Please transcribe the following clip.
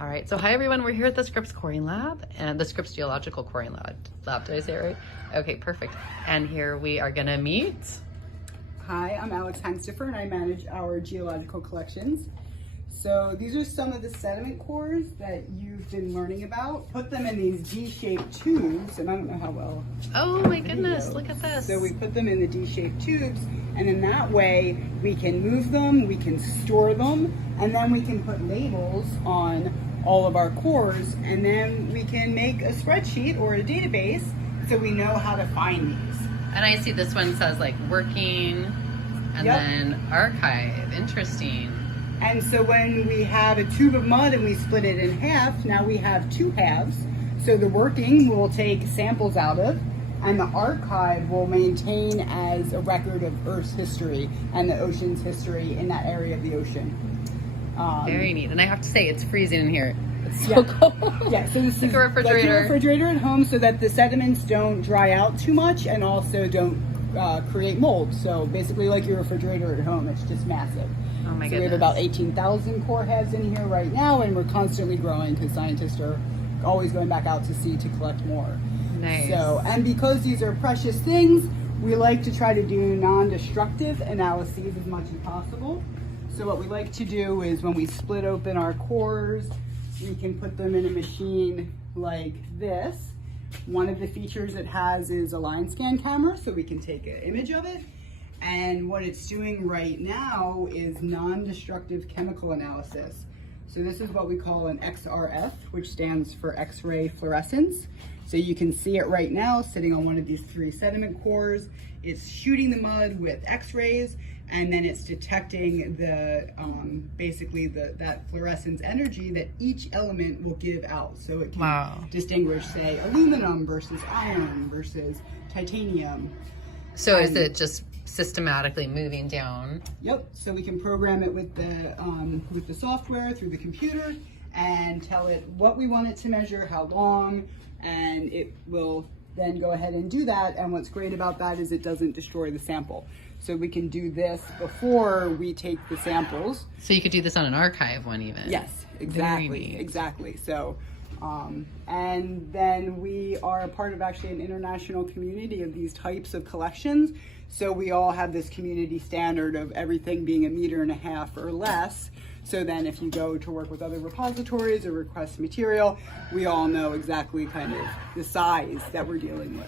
All right, so hi everyone, we're here at the Scripps Coring Lab and the Scripps Geological Coring Lab. Did I say it right? Okay, perfect. And here we are gonna meet. Hi, I'm Hangsterf and I manage our geological collections. So these are some of the sediment cores that you've been learning about. Put them in these D-shaped tubes, and I don't know how well. Oh my goodness, look at this. So we put them in the D-shaped tubes, and in that way we can move them, we can store them, and then we can put labels on all of our cores, and then we can make a spreadsheet or a database so we know how to find these. And I see this one says like working and then archive. Interesting. And so when we have a tube of mud and we split it in half, now we have two halves. So the working we'll take samples out of, and the archive will maintain as a record of Earth's history and the ocean's history in that area of the ocean. Very neat. And I have to say, it's freezing in here. It's so cold. Yeah, so this is like a refrigerator. Like a refrigerator at home, so that the sediments don't dry out too much and also don't create mold. So basically like your refrigerator at home, it's just massive. Oh my goodness. We have about 18,000 core heads in here right now, and we're constantly growing because scientists are always going back out to sea to collect more. Nice. So, and because these are precious things, we like to try to do non-destructive analyses as much as possible. So what we like to do is when we split open our cores, we can put them in a machine like this. One of the features it has is a line scan camera, so we can take an image of it. And what it's doing right now is non-destructive chemical analysis. So this is what we call an XRF, which stands for X-ray fluorescence. So you can see it right now sitting on one of these three sediment cores. It's shooting the mud with X-rays, and then it's detecting the basically that fluorescence energy that each element will give out. So it can distinguish, say, aluminum versus iron versus titanium. So is it just systematically moving down? Yep. So we can program it with the software through the computer and tell it what we want it to measure, how long, and it will then go ahead and do that. And what's great about that is it doesn't destroy the sample. So we can do this before we take the samples. So you could do this on an archive one even. Yes, exactly, exactly. So, and then we are a part of actually an international community of these types of collections. So we all have this community standard of everything being 1.5 meters or less. So then if you go to work with other repositories or request material, we all know exactly kind of the size that we're dealing with.